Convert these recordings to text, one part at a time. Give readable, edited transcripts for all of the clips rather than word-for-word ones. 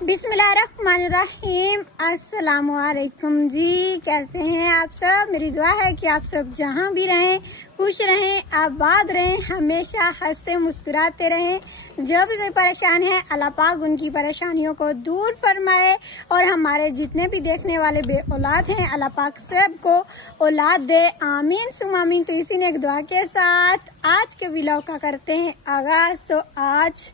बिस्मिल्लाहिर्रहमानिर्रहीम। अस्सलामुअलैकुम जी, कैसे हैं आप सब। मेरी दुआ है कि आप सब जहां भी रहें खुश रहें, आबाद रहें, हमेशा हंसते मुस्कुराते रहें। जो भी कोई परेशान है अल्लाह पाक उनकी परेशानियों को दूर फरमाए और हमारे जितने भी देखने वाले बे औलाद हैं अल्लाह पाक सबको औलाद दे, आमीन सुम आमीन। तो इसी ने एक दुआ के साथ आज के व्लॉग का करते हैं आगाज। तो आज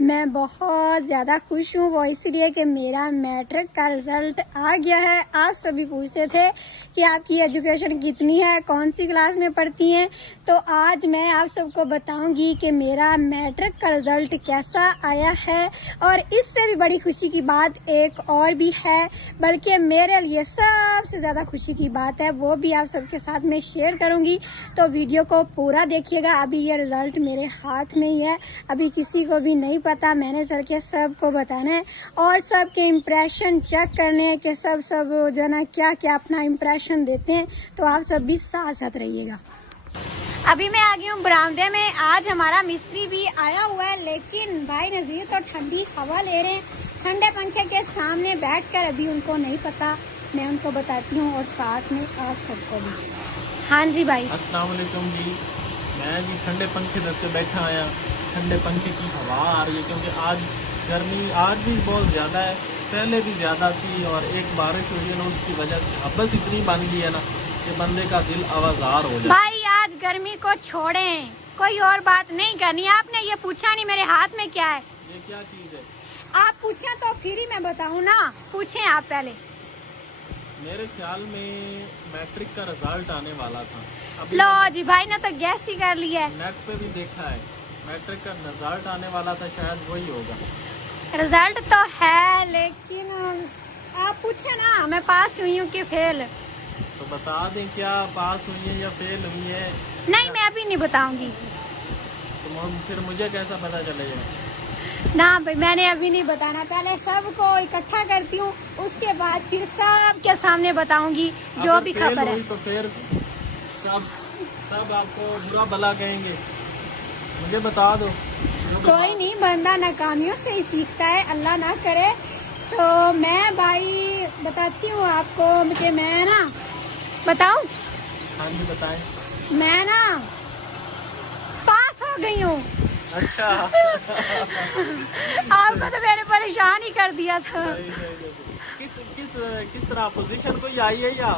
मैं बहुत ज़्यादा खुश हूँ, वो इसलिए कि मेरा मैट्रिक का रिज़ल्ट आ गया है। आप सभी पूछते थे कि आपकी एजुकेशन कितनी है, कौन सी क्लास में पढ़ती हैं, तो आज मैं आप सबको बताऊंगी कि मेरा मैट्रिक का रिज़ल्ट कैसा आया है। और इससे भी बड़ी खुशी की बात एक और भी है, बल्कि मेरे लिए सबसे ज़्यादा खुशी की बात है, वो भी आप सबके साथ में शेयर करूँगी। तो वीडियो को पूरा देखिएगा। अभी ये रिज़ल्ट मेरे हाथ में ही है, अभी किसी को भी नहीं पता, मैंने चल के सबको बताना है और सबके इम्प्रेशन चेक करने हैं कि सब जो ना क्या क्या अपना इम्प्रेशन देते हैं। तो आप सब भी साथ साथ रहिएगा। अभी मैं आ गई हूँ बरामदे में। आज हमारा मिस्त्री भी आया हुआ है, लेकिन भाई नज़ीर तो ठंडी हवा ले रहे हैं ठंडे पंखे के सामने बैठकर। अभी उनको नहीं पता, मैं उनको बताती हूँ और साथ में आप सबको भी। हाँ जी भाई, अस्सलाम वालेकुम जी। मैं भी ठंडे पंखे धरते बैठा आया, ठंडे पंखे की हवा आ रही है क्योंकि आज गर्मी आज भी बहुत ज़्यादा है, पहले भी ज़्यादा थी। और एक बारिश हुई है ना, उसकी वजह से हब्बस इतनी बन गई है ना कि बंदे का दिल आवाज़ार हो जाए। भाई आज गर्मी को छोड़ें, कोई और बात नहीं करनी। आपने ये पूछा नहीं मेरे हाथ में क्या है, ये क्या चीज़ है? आप पूछें तो फिर ही मैं बताऊँ ना, पूछें आप पहले। मेरे ख्याल में मैट्रिक का रिजल्ट आने वाला था। लो जी, भाई ने तो गैस ही कर लिया है। नेट पे भी देखा है, मैट्रिक का रिजल्ट आने वाला था, शायद वही होगा। रिजल्ट तो है, लेकिन आप पूछे ना मैं पास हुई हूँ कि फेल। तो बता दें क्या पास हुई है या फेल हुई है? नहीं, मैं अभी नहीं बताऊंगी। तो फिर मुझे कैसा पता चलेगा? ना भाई, मैंने अभी नहीं बताना, पहले सबको इकट्ठा करती हूँ, उसके बाद फिर सबके सामने बताऊंगी जो भी खबर है। तो फिर सब आपको बुरा भला कहेंगे, मुझे बता दो। कोई नहीं, बंदा नाकामियों से ही सीखता है, अल्लाह ना करे। तो मैं भाई बताती हूँ आपको कि मैं ना बताऊँ। हाँ जी बताएं। मैं ना पास हो गई हूँ। अच्छा आपको तो मैंने परेशान ही कर दिया था। किस तरह पोजीशन कोई आई है या?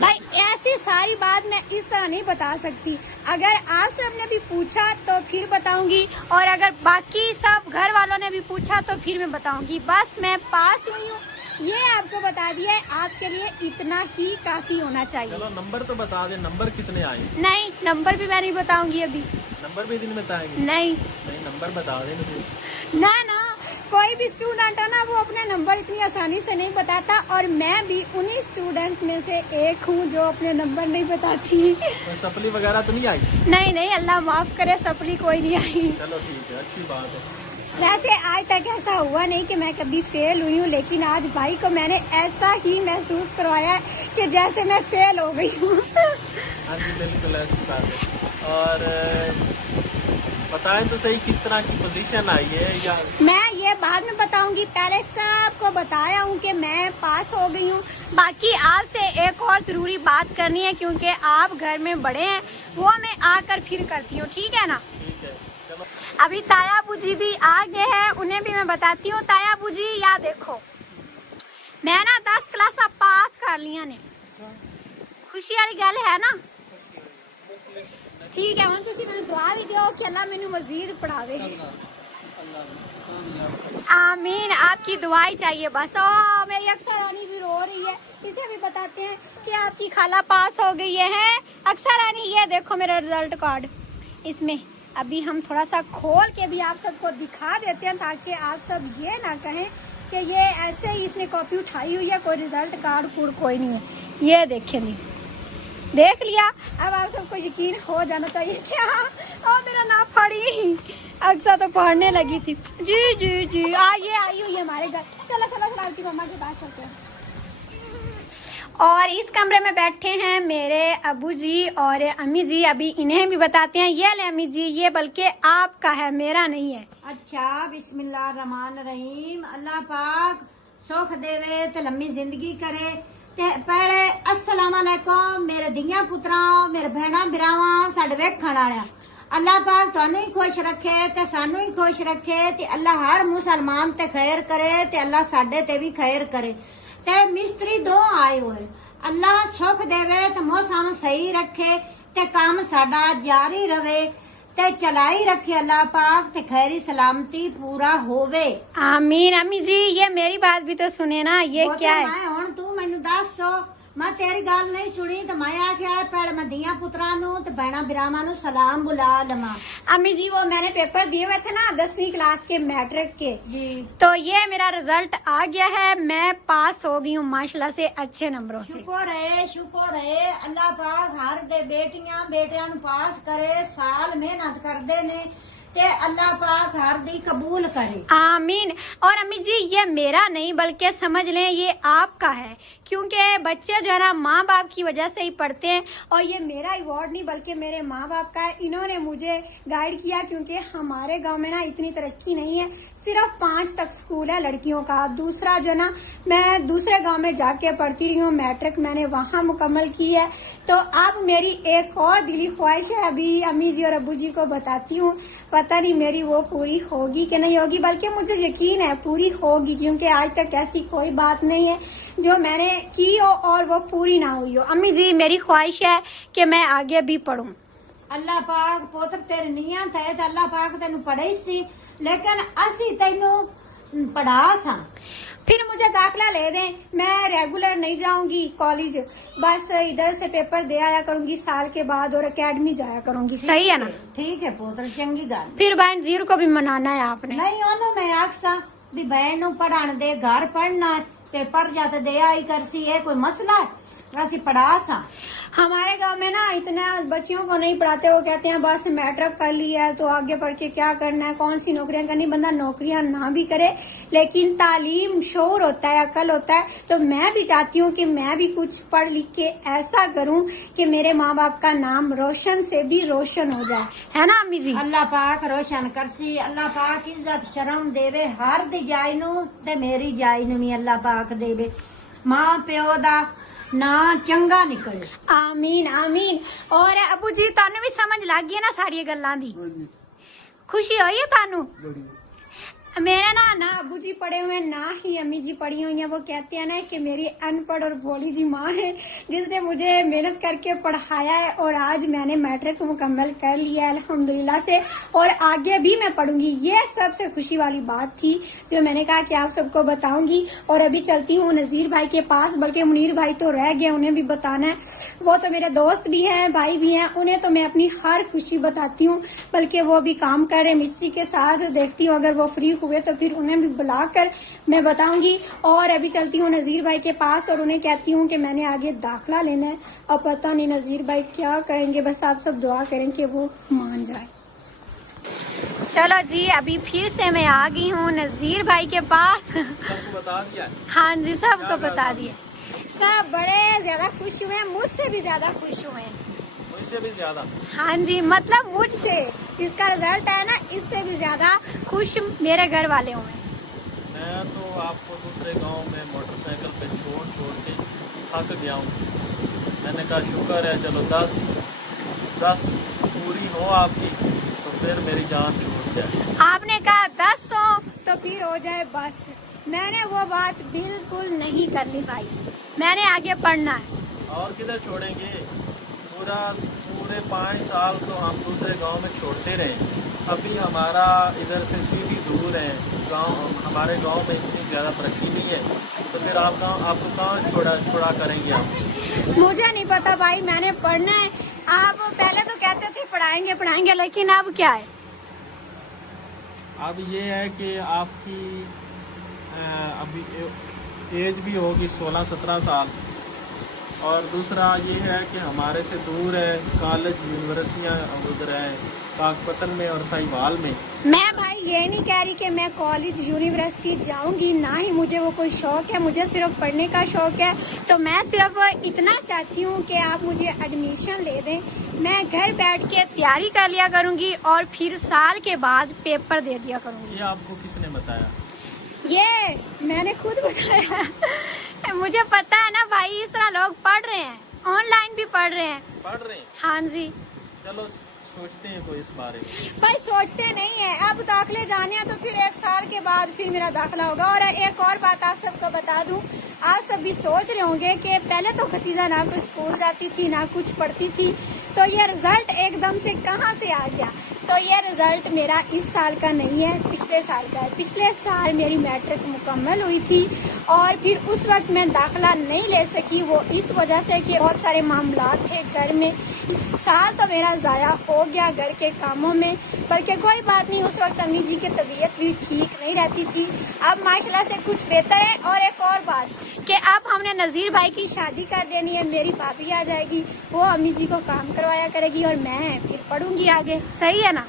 भाई ऐसी सारी बात मैं इस तरह नहीं बता सकती। अगर आप सबने भी पूछा तो फिर बताऊंगी, और अगर बाकी सब घर वालों ने भी पूछा तो फिर मैं बताऊंगी। बस मैं पास हुई हूँ, ये आपको बता दिया है, आपके लिए इतना ही काफी होना चाहिए। चलो नंबर तो बता दे, नंबर कितने आए? नहीं, नंबर भी मैं नहीं बताऊंगी अभी। नंबर भी दिन बताएंगे? नहीं, नंबर बता दे ना ना, कोई भी स्टूडेंट है ना वो अपने नंबर इतनी आसानी से नहीं बताता, और मैं भी उन्हीं स्टूडेंट्स में से एक हूँ जो अपने नंबर नहीं बताती। तो सप्ली वगैरह तो नहीं आई? नहीं नहीं, अल्लाह माफ करे, सप्ली कोई नहीं आई। चलो ठीक है, अच्छी बात है। वैसे आज तक ऐसा हुआ नहीं कि मैं कभी फेल हुई हूँ, लेकिन आज भाई को मैंने ऐसा ही महसूस करवाया कि जैसे मैं फेल हो गई हूँ। हाँ जी बिल्कुल ऐसी बात है। और बताएं तो सही किस तरह की पोजीशन आई है या? मैं ये बाद में बताऊंगी, पहले सबको बताया हूँ कि मैं पास हो गई हूँ। बाकी आपसे एक और जरूरी बात करनी है, क्योंकि आप घर में बड़े हैं, वो मैं आकर फिर करती हूँ, ठीक है ना? ठीक है चलो। अभी ताया बूजी भी आ गए हैं, उन्हें भी मैं बताती हूँ। ताया बूजी या देखो, मैं ना 10 क्लास पास कर लिया ने, खुशी वाली गल है ना? ठीक है, हम तुसी मैंने दुआ भी दियो कि अल्लाह मैनू मजीद पढ़ावे। आमीन, आपकी दुआ ही चाहिए बस। मेरी अक्सर रानी भी रो रही है, इसे भी बताते हैं कि आपकी खाला पास हो गई है। अक्सर रानी, ये देखो मेरा रिजल्ट कार्ड, इसमें अभी हम थोड़ा सा खोल के भी आप सबको दिखा देते हैं, ताकि आप सब ये ना कहें कि ये ऐसे ही इसने कॉपी उठाई हुई है, कोई रिजल्ट कार्ड कोई नहीं है। ये देखेंगे, देख लिया, अब आप सबको यकीन हो जाना चाहिए क्या? और मेरा ना पढ़ी, अक्सर तो पढ़ने लगी थी। जी जी जी, ये आई हुई है हमारे घर। चलो चलो चलो, आपकी मम्मा के पास चलते हैं। और इस कमरे में बैठे हैं मेरे अबू जी और अम्मी जी। अभी इन्हें भी बताते हैं। ये ले अम्मी जी, ये बल्कि आपका है, मेरा नहीं है। अच्छा, बिस्मिल्लाह रहमान रहीम। अल्लाह पाक सुख देवे ते लम्मी जिंदगी करे। ते पहले अस्सलाम वालेकुम मेरे धियां पुत्रां, मेरे भैणां भरावां, साडे वेखण वालियां। अल्लाह पाक तुहानू ही खुश रखे ते सानू ही खुश रखे ते अल्लाह हर मुसलमान ते खैर करे ते अल्लाह साडे ते भी खैर करे। ते मिस्त्री दो आए हुए, अल्लाह सुख देवे ते मौसम सही रखे ते काम साडा जारी रवे ते चलाई रखे अल्लाह पाक ते खैरी सलामती पूरा होवे। आमीन। अम्मी जी ये मेरी बात भी तो सुने ना, ये क्या है? मैं हुण तू मैनू दस सो, मैं तेरी गल नहीं सुनी तो मैं आख्या पहले मैं धियां पुत्रां नू ते भैणां भरावां नू सलाम बुला लवां। अम्मी जी वो मैंने पेपर दिए हुए थे ना 10वीं क्लास के मैट्रिक के जी, तो ये मेरा रिजल्ट आ गया है। मैं पास हो गई हूँ माशाल्लाह से अच्छे नंबरों से। शुक्र है अल्लाह पाक हर दे बेटियां बेटियां नू पास करे। साल मेहनत करदे ने ते अल्लाह पाक हर दी कबूल करे। आमीन। और अम्मी जी ये मेरा नहीं बल्कि समझ लें ये आपका है, क्योंकि बच्चे जो है ना माँ बाप की वजह से ही पढ़ते हैं। और ये मेरा अवार्ड नहीं बल्कि मेरे माँ बाप का है। इन्होंने मुझे गाइड किया, क्योंकि हमारे गांव में ना इतनी तरक्की नहीं है, सिर्फ 5 तक स्कूल है लड़कियों का। दूसरा जो ना मैं दूसरे गांव में जाके पढ़ती रही हूँ, मैट्रिक मैंने वहाँ मुकम्मल की है। तो अब मेरी एक और दिली ख्वाहिश है, अभी अम्मी जी और अब्बू जी को बताती हूँ। पता नहीं मेरी वो पूरी होगी कि नहीं होगी, बल्कि मुझे यकीन है पूरी होगी, क्योंकि आज तक ऐसी कोई बात नहीं है जो मैंने की हो और वो पूरी ना हुई हो। अम्मी जी मेरी ख्वाहिश है कि मैं आगे भी पढूं। अल्लाह पाक पुत्र तेरी नीयत है ते अल्लाह पाक तेनू पढ़ाई सी, लेकिन असी तेनू पढ़ा सा। फिर मुझे दाखिला ले दें, मैं रेगुलर नहीं जाऊंगी कॉलेज, बस इधर से पेपर दे आया करूंगी साल के बाद और एकेडमी जाया करूंगी। सही है ना? ठीक है पुत्र, चंगी गल। फिर बहन जीर को भी मनाना है आपने। नहीं ओनू मैं आखसा भी बहन नू पढ़ाने दे, घर पढ़ना है, पेपर जाते दे आई करसी है, कोई मसला है? वैसे पढ़ा सा। हमारे गांव में ना इतना बच्चियों को नहीं पढ़ाते। वो कहते हैं बस मैट्रिक कर लिया है तो आगे पढ़ के क्या करना है, कौन सी नौकरियां करनी। बंदा नौकरियां ना भी करे लेकिन तालीम शौर होता है, अकल होता है। तो मैं भी चाहती हूँ कि मैं भी कुछ पढ़ लिख के ऐसा करूँ कि मेरे माँ बाप का नाम रोशन से भी रोशन हो जाए, है ना अम्मी जी? अल्लाह पाक रोशन करसी। अल्लाह पाक इज्जत शर्म देवे हर दी जाई नू ते मेरी जाई नू भी अल्लाह पाक देवे। मां प्यो दा ना चंगा निकले। आमीन आमीन। और अबू जी तानू भी समझ लग गई ना सारी गल्लां दी? खुशी हुई है तानू? मेरे ना अबू जी पढ़े हुए ना ही अम्मी जी पढ़ी हुई हैं। वो कहते हैं ना कि मेरी अनपढ़ और भोली जी माँ है जिसने मुझे मेहनत करके पढ़ाया है और आज मैंने मैट्रिक मुकम्मल कर लिया है अल्हम्दुलिल्लाह से, और आगे भी मैं पढ़ूंगी। ये सबसे खुशी वाली बात थी जो मैंने कहा कि आप सबको बताऊंगी। और अभी चलती हूँ नज़ीर भाई के पास, बल्कि मुनीर भाई तो रह गए, उन्हें भी बताना है। वो तो मेरे दोस्त भी हैं, भाई भी हैं, उन्हें तो मैं अपनी हर खुशी बताती हूँ, बल्कि वो भी काम कर रहे मिस्त्री के साथ। देखती हूँ अगर वो फ्री हुए तो फिर उन्हें भी बुलाकर मैं बताऊंगी। और अभी चलती हूँ नज़ीर भाई के पास और उन्हें कहती हूँ कि मैंने आगे दाखिला लेना है। अब पता नहीं नज़ीर भाई क्या करेंगे, बस आप सब दुआ करें कि वो मान जाए। चलो जी अभी फिर से मैं आ गई हूँ नज़ीर भाई के पास। सबको बता दिया? हाँ जी सबको बता दिया। सब बड़े ज्यादा खुश हुए हैं, मुझसे भी ज्यादा खुश हुए हैं। मुझसे भी ज्यादा? हाँ जी, मतलब मुझसे इसका रिजल्ट है ना, इससे भी ज्यादा खुश मेरे घर वाले हुए। मैं तो आपको दूसरे गांव में मोटरसाइकिल पे छोड़ के थक गया हूँ। मैंने कहा शुक्र है चलो 10 पूरी हो आपकी तो फिर मेरी जान छूट जाए। आपने कहा 10 हो तो फिर हो जाए बस। मैंने वो बात बिल्कुल नहीं करनी पाई, मैंने आगे पढ़ना है। और किधर छोड़ेंगे? पूरे 5 साल तो हम दूसरे गांव में छोड़ते रहे। अभी हमारा इधर से सीधी दूर है गांव, हमारे गांव में इतनी ज़्यादा तरक्की नहीं है, तो फिर आपको कहाँ छोड़ा करेंगे आप? मुझे नहीं पता भाई, मैंने पढ़ना है। आप पहले तो कहते थे पढ़ाएंगे, लेकिन अब क्या है? अब ये है कि आपकी अभी एज भी होगी 16-17 साल, और दूसरा ये है कि हमारे से दूर है कॉलेज यूनिवर्सिटियाँ उधर है काकपतन में और साहिवाल में। मैं भाई ये नहीं कह रही कि मैं कॉलेज यूनिवर्सिटी जाऊंगी, ना ही मुझे वो कोई शौक है, मुझे सिर्फ पढ़ने का शौक है। तो मैं सिर्फ इतना चाहती हूँ कि आप मुझे एडमिशन ले दें, मैं घर बैठ के तैयारी कर लिया करूँगी और फिर साल के बाद पेपर दे दिया करूँगी। ये आपको किसने बताया? ये मैंने खुद बताया। मुझे पता है ना भाई, इस तरह लोग पढ़ रहे हैं, ऑनलाइन भी पढ़ रहे हैं। पढ़ रहे हैं? हाँ जी। चलो सोचते हैं कोई इस बारे में। भाई सोचते नहीं है, अब दाखिले जाने हैं तो फिर 1 साल के बाद फिर मेरा दाखिला होगा। और एक और बात आप सबको बता दूं, आप सब भी सोच रहे होंगे कि पहले तो भतीजा ना कोई स्कूल जाती थी ना कुछ पढ़ती थी, तो ये रिजल्ट एकदम से कहाँ से आ गया। तो ये रिजल्ट मेरा इस साल का नहीं है, पिछले साल का है। पिछले साल मेरी मैट्रिक मुकम्मल हुई थी और फिर उस वक्त मैं दाखिला नहीं ले सकी, वो इस वजह से कि बहुत सारे मामला थे घर में। साल तो मेरा ज़ाया हो गया घर के कामों में, बल्कि कोई बात नहीं, उस वक्त अम्मी जी की तबीयत भी ठीक नहीं रहती थी। अब माशाल्लाह से कुछ बेहतर है। और एक और बात कि अब हमने नज़ीर भाई की शादी कर देनी है, मेरी भाभी आ जाएगी, वो अम्मी जी को काम करवाया करेगी और मैं फिर पढ़ूंगी आगे। सही है ना?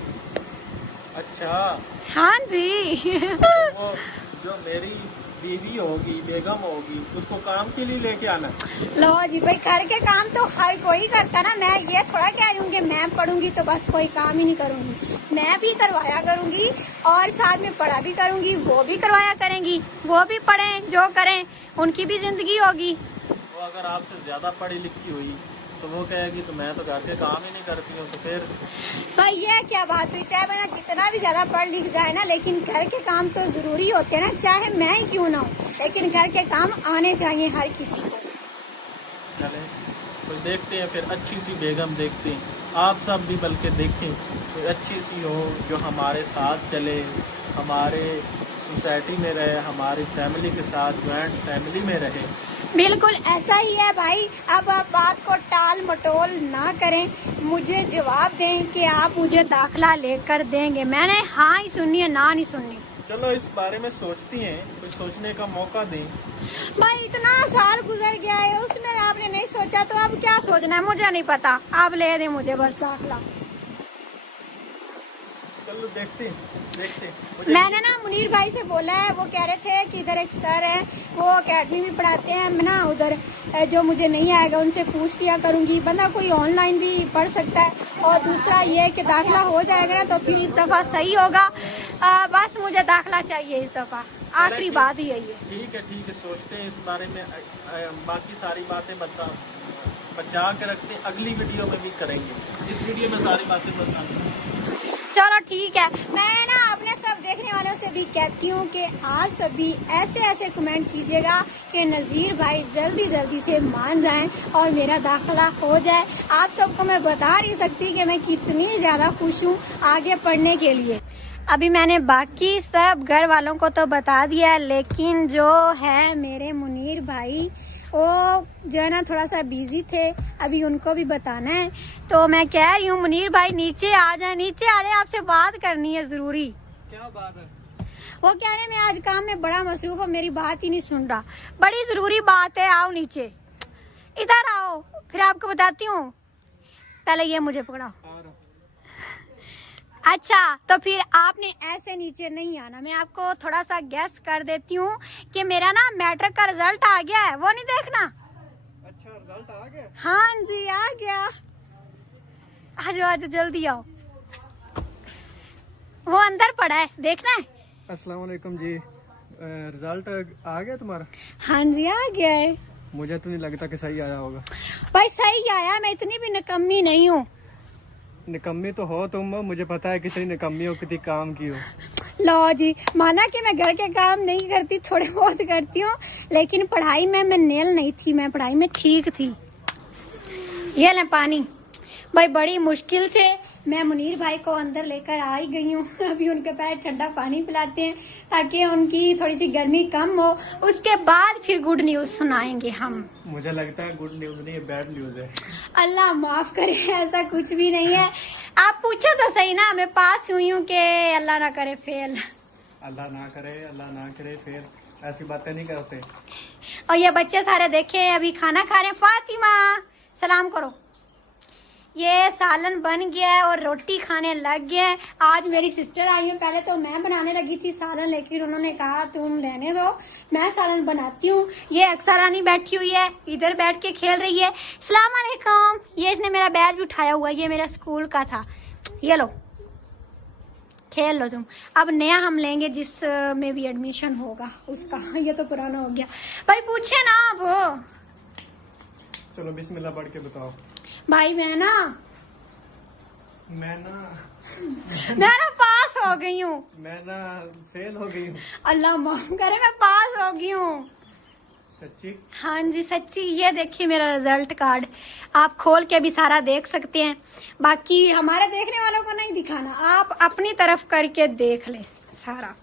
अच्छा हाँ जी। वो जो मेरी बीवी होगी, बेगम होगी, उसको काम के लिए लेके आना। लो जी भाई, घर के काम तो हर कोई करता ना। मैं ये थोड़ा कह रही हूँ कि मैं पढ़ूंगी तो बस कोई काम ही नहीं करूंगी, मैं भी करवाया करूंगी और साथ में पढ़ा भी करूंगी, वो भी करवाया करेंगी, वो भी पढ़ें, जो करें, उनकी भी जिंदगी होगी। वो अगर आपसे ज्यादा पढ़ी लिखी हुई तो वो कहेगी तो मैं तो घर के काम ही नहीं करती हूँ, तो फिर भाई ये क्या बात हुई? चाहे बना जितना भी ज्यादा पढ़ लिख जाए ना, लेकिन घर के काम तो जरूरी होते हैं ना, चाहे मैं ही क्यों ना हूँ, लेकिन घर के काम आने चाहिए हर किसी को। चले तो देखते हैं, फिर अच्छी सी बेगम देखते हैं, आप सब भी बल्कि देखें कोई अच्छी सी हो जो हमारे साथ चले, हमारे सोसाइटी में रहे, हमारी फैमिली के साथ ज्वाइंट फैमिली में रहे। बिल्कुल ऐसा ही है भाई। अब आप बात को टाल मटोल ना करें, मुझे जवाब दें कि आप मुझे दाखिला लेकर देंगे। मैंने हाँ ही सुननी है, ना नहीं सुननी। चलो इस बारे में सोचती हैं, कुछ सोचने का मौका दें। भाई इतना साल गुजर गया है, उसमें आपने नहीं सोचा तो अब क्या सोचना है? मुझे नहीं पता, आप ले दें मुझे बस दाखिला। चलो देखते मैंने ना मुनीर भाई से बोला है, वो कह रहे थे कि इधर एक सर है, वो अकेडमी में पढ़ाते हैं ना, उधर जो मुझे नहीं आएगा उनसे पूछ लिया करूंगी। बंदा कोई ऑनलाइन भी पढ़ सकता है। और दूसरा ये कि दाखिला हो जाएगा ना तो फिर इस दफ़ा सही होगा। बस मुझे दाखिला चाहिए इस दफ़ा, आखिरी बात ही यही है। ठीक है, सोचते हैं इस बारे में। बाकी सारी बातें बचा के रखते हैं, अगली वीडियो में भी करेंगे। इस वीडियो में सारी बातें बता देंगे। चलो ठीक है। मैं ना अपने सब देखने वालों से भी कहती हूँ कि आप सभी ऐसे कमेंट कीजिएगा कि नज़ीर भाई जल्दी से मान जाएं और मेरा दाखिला हो जाए। आप सबको मैं बता नहीं सकती कि मैं कितनी ज़्यादा खुश हूँ आगे पढ़ने के लिए। अभी मैंने बाकी सब घर वालों को तो बता दिया, लेकिन जो है मेरे मुनीर भाई, वो जो है ना थोड़ा सा बिजी थे, अभी उनको भी बताना है। तो मैं कह रही हूँ मुनीर भाई नीचे आ जाए, आपसे बात करनी है जरूरी। क्या बात है? वो कह रहे हैं मैं आज काम में बड़ा मसरूफ हूँ, मेरी बात ही नहीं सुन रहा। बड़ी जरूरी बात है, आओ नीचे, इधर आओ, फिर आपको बताती हूँ। पहले ये मुझे पकड़ाओ। अच्छा, तो फिर आपने ऐसे नीचे नहीं आना। मैं आपको थोड़ा सा गैस कर देती हूँ कि मेरा ना मैट्रिक का रिजल्ट आ गया है, वो नहीं देखना। अच्छा, रिजल्ट आ गया? हाँ जी आ गया। आज जल्दी आओ, वो अंदर पड़ा है, देखना है। अस्सलाम वालेकुम जी, रिजल्ट आ गया तुम्हारा? हाँ जी आ गया है। मुझे तो नहीं लगता कि सही आया होगा। भाई सही आया, मैं इतनी भी निकम्मी नहीं हूँ। निकम्मी तो हो तुम, मुझे पता है कितनी निकम्मी हो, कितनी काम की हो। लो जी, माना कि मैं घर के काम नहीं करती, थोड़े बहुत करती हूँ, लेकिन पढ़ाई में मैं नेल नहीं थी, मैं पढ़ाई में ठीक थी। ये ले पानी। भाई बड़ी मुश्किल से मैं मुनीर भाई को अंदर लेकर आ ही गई हूँ। अभी उनके पैर ठंडा पानी पिलाते हैं ताकि उनकी थोड़ी सी गर्मी कम हो, उसके बाद फिर गुड न्यूज सुनाएंगे हम। मुझे लगता है गुड न्यूज नहीं है, बैड न्यूज है। अल्लाह माफ करे, ऐसा कुछ भी नहीं है। आप पूछो तो सही ना, मैं पास हुई हूँ कि अल्लाह ना करे फेल। अल्लाह ना करे फिर ऐसी बातें नहीं करते। और ये बच्चे सारे देखे अभी खाना खा रहे हैं। फातिमा सलाम करो, ये सालन बन गया है और रोटी खाने लग गए हैं। आज मेरी सिस्टर आई है, पहले तो मैं बनाने लगी थी सालन, लेकिन उन्होंने कहा तुम रहने दो, मैं सालन बनाती हूँ। ये अक्सर रानी बैठी हुई है, इधर बैठ के खेल रही है। अस्सलाम वालेकुम। ये इसने मेरा बैग भी उठाया हुआ है, ये मेरा स्कूल का था। ये लो खेल लो तुम। अब नया हम लेंगे जिस में भी एडमिशन होगा उसका, ये तो पुराना हो गया। भाई पूछे ना अब। चलो बिस्मिल्लाह पढ़ के बताओ। भाई मैं ना पास हो गई हूँ। मैं ना फेल हो गई हूँ। अल्लाह माफ करे, मैं पास हो गई हूँ। सच्ची? हाँ जी सच्ची। ये देखिए मेरा रिजल्ट कार्ड, आप खोल के भी सारा देख सकते हैं। बाकी हमारे देखने वालों को नहीं दिखाना, आप अपनी तरफ करके देख ले सारा।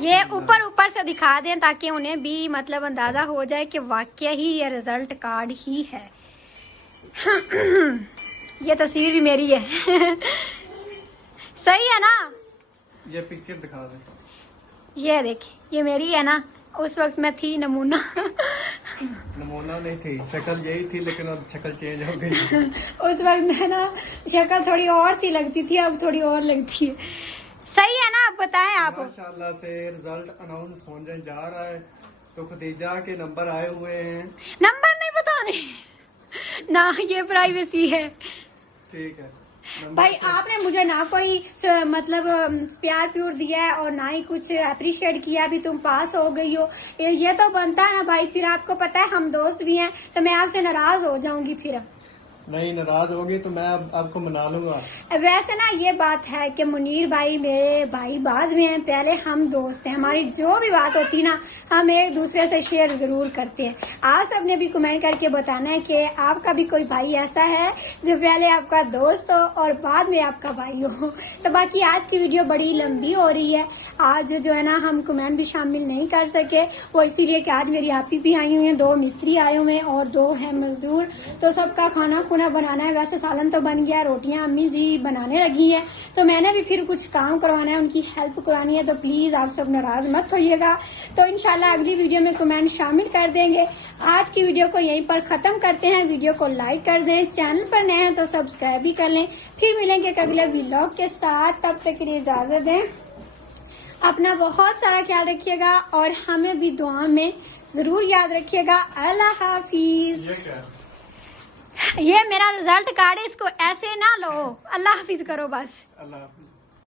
ये ऊपर ऊपर से दिखा दें ताकि उन्हें भी मतलब अंदाजा हो जाए कि वाकई ही ये रिजल्ट कार्ड ही है। ये तस्वीर भी मेरी है। सही है ना? ये पिक्चर दिखा दे। ये देखिए ये मेरी है ना, उस वक्त मैं थी नमूना। नमूना नहीं थी, शक्ल यही थी, लेकिन अब शक्ल चेंज हो गई। उस वक्त मैं ना शक्ल थोड़ी और सी लगती थी, अब थोड़ी और लगती है। सही है ना? आप बताएं। आप माशाल्लाह से रिजल्ट अनाउंस होने जा रहा है, तो खदीजा के नंबर आए हुए हैं। नंबर नहीं बताने ना, ये प्राइवेसी है। ठीक है भाई आपने मुझे ना कोई मतलब प्यार प्यूर दिया है और ना ही कुछ अप्रिशिएट किया, भी तुम पास हो गई हो। ये तो बनता है ना भाई, फिर आपको पता है हम दोस्त भी हैं, तो मैं आपसे नाराज हो जाऊंगी। फिर नहीं नाराज होगी तो मैं अब आपको मना लूंगा। वैसे ना ये बात है कि मुनीर भाई मेरे भाई बाद में हैं, पहले हम दोस्त हैं। हमारी जो भी बात होती ना हम एक दूसरे से शेयर जरूर करते हैं। आप सबने भी कमेंट करके बताना है कि आपका भी कोई भाई ऐसा है जो पहले आपका दोस्त हो और बाद में आपका भाई हो। तो बाकी आज की वीडियो बड़ी लंबी हो रही है। आज जो है ना हम कमेंट भी शामिल नहीं कर सके, वो इसीलिए कि आज मेरी आपी भी आई हुई हैं, 2 मिस्त्री आए हुए हैं और 2 हैं मजदूर, तो सबका खाना खुना बनाना है। वैसे सालन तो बन गया, रोटियां अम्मी जी बनाने लगी हैं, तो मैंने भी फिर कुछ काम करवाना है, उनकी हेल्प करवानी है। तो प्लीज आप सब नाराज मत होइएगा। तो इंशाल्लाह अगली वीडियो में कमेंट शामिल कर देंगे। आज की वीडियो को यहीं पर खत्म करते हैं। वीडियो को लाइक कर दें, चैनल पर नए हैं तो सब्सक्राइब भी कर लें। फिर मिलेंगे एक अगले व्लॉग के साथ, तब तक के लिए इजाजत दें। अपना बहुत सारा ख्याल रखिएगा और हमें भी दुआ में जरूर याद रखिएगा। अल्लाह हाफिज। ये क्या? ये मेरा रिजल्ट कार्ड है, इसको ऐसे ना लो, अल्लाह हाफिज करो बस। अल्लाह हाफिज।